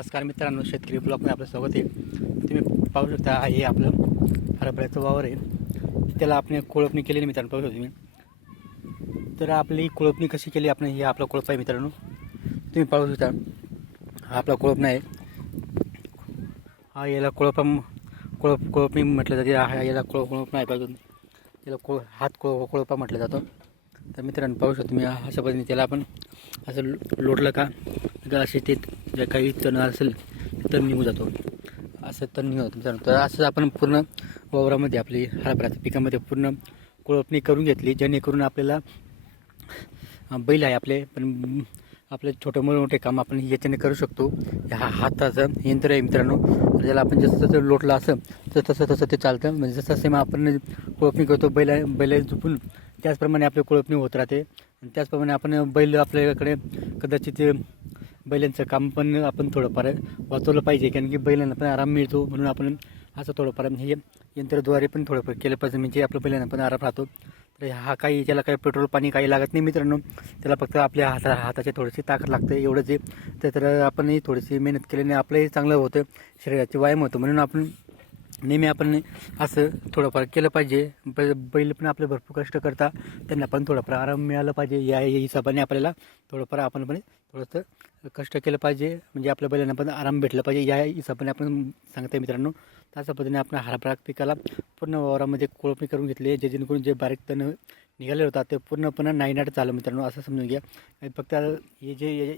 नमस्कार मित्रांनो शेतकरी ब्लॉकमध्ये आपलं स्वागत आहे. तुम्ही पाहू शकता हे आपलं हरभऱ्याचं वावर आहे. त्याला आपण कोळपणी केलेली मित्रांनो पाहू शकता तुम्ही. तर आपली कोळपणी कशी केली आपण हे आपला कोळप आहे मित्रांनो. तुम्ही पाहू शकता हा आपला कोळपणा आहे. हा याला कोळपा कोळप कोळपणी म्हटलं जाते. हा याला कोळ कोळपणा आहे पाहिजे याला कोळ हात कोळ कोळपा म्हटलं जातं. तर मित्रांनो पाहू शकतो तुम्ही अशा पद्धतीने त्याला आपण असं लो- लोटलं का तर असे ते जे काही तण असेल तर तण निघून जातो. असं तण निघून जातो मित्रांनो. तर असं आपण पूर्ण वावरामध्ये आपली हरभराच्या पिकामध्ये पूर्ण कोळपणी करून घेतली जेणेकरून आपल्याला बैल आहे आपले पण आपले छोटे मोठे मोठे काम आपण याच्याने करू शकतो. हा हाताचं यंत्र आहे मित्रांनो. ज्याला आपण जसं जसं लोटलं असं तर तसं तसं ते चालतं. म्हणजे जसं मग आपण कोळपणी करतो बैल बैल झुपून त्याचप्रमाणे आपली कोळपणी होत राहते. आणि त्याचप्रमाणे आपण बैल आपल्याकडे कदाचित ते बैलांचं काम पण आपण थोडंफार वाचवलं पाहिजे कारण की बैलांना पण आराम मिळतो म्हणून आपण असं थोडंफार हे यंत्राद्वारे पण थोडंफार केलं पाहिजे म्हणजे आपल्या बैलांना पण आराम राहतो. तर हा काही त्याला काही पेट्रोल पाणी काही लागत नाही मित्रांनो त्याला फक्त आपल्या हाता हाताची थोडीशी ताकद लागते एवढंच आहे. तर आपणही थोडीशी मेहनत केल्याने आपलंही चांगलं होतं शरीराचे व्यायाम होतो म्हणून आपण नेहमी आपण असं थोडंफार केलं पाहिजे. बै बैल पण आपले भरपूर कष्ट करता त्यांना पण थोडंफार आराम मिळाला पाहिजे. या या हिशोबाने आपल्याला थोडंफार आपण पण थोडंसं कष्ट केलं पाहिजे. म्हणजे आपल्या बैलांना पण आराम भेटला पाहिजे. या हिशोबाने आपण सांगतो मित्रांनो. त्याच पद्धतीने आपण हरभरा पिकाला पूर्ण वावरामध्ये कोळपणी करून घेतली आहे. जे जेणेकरून जे बारीक तण निघाले होतात ते पूर्णपणे नाईनाट झालं मित्रांनो. असं समजून घ्या. फक्त हे जे हे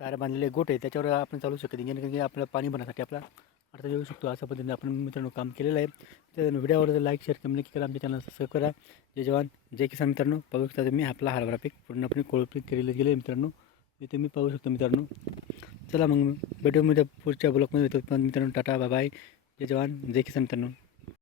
जे बांधलेले गोट आहे त्याच्यावर आपण चालू शकत नाही. जेणेकरून की पाणी भरण्यासाठी आपला अर्थ येऊ शकतो अशा पद्धतीने आपण मित्रांनो काम केलेलं आहे. तर व्हिडिओवर जर लाईक शेअर कमेंट करा. आमच्या चॅनल सबस्क्राईब करा. जय जवान जय किसान मित्रांनो. पाहू शकता तुम्ही आपला हरभरा पीक. पूर्णपणे कोळपीक केलेलं गेलं मित्रांनो. ते तुम्ही पाहू शकता मित्रांनो. चला मग व्हिडिओमध्ये पुढच्या ब्लॉकमध्ये येतो पण मित्रांनो टाटा बाबाय बाय जय जवान जय किसान मित्रांनो.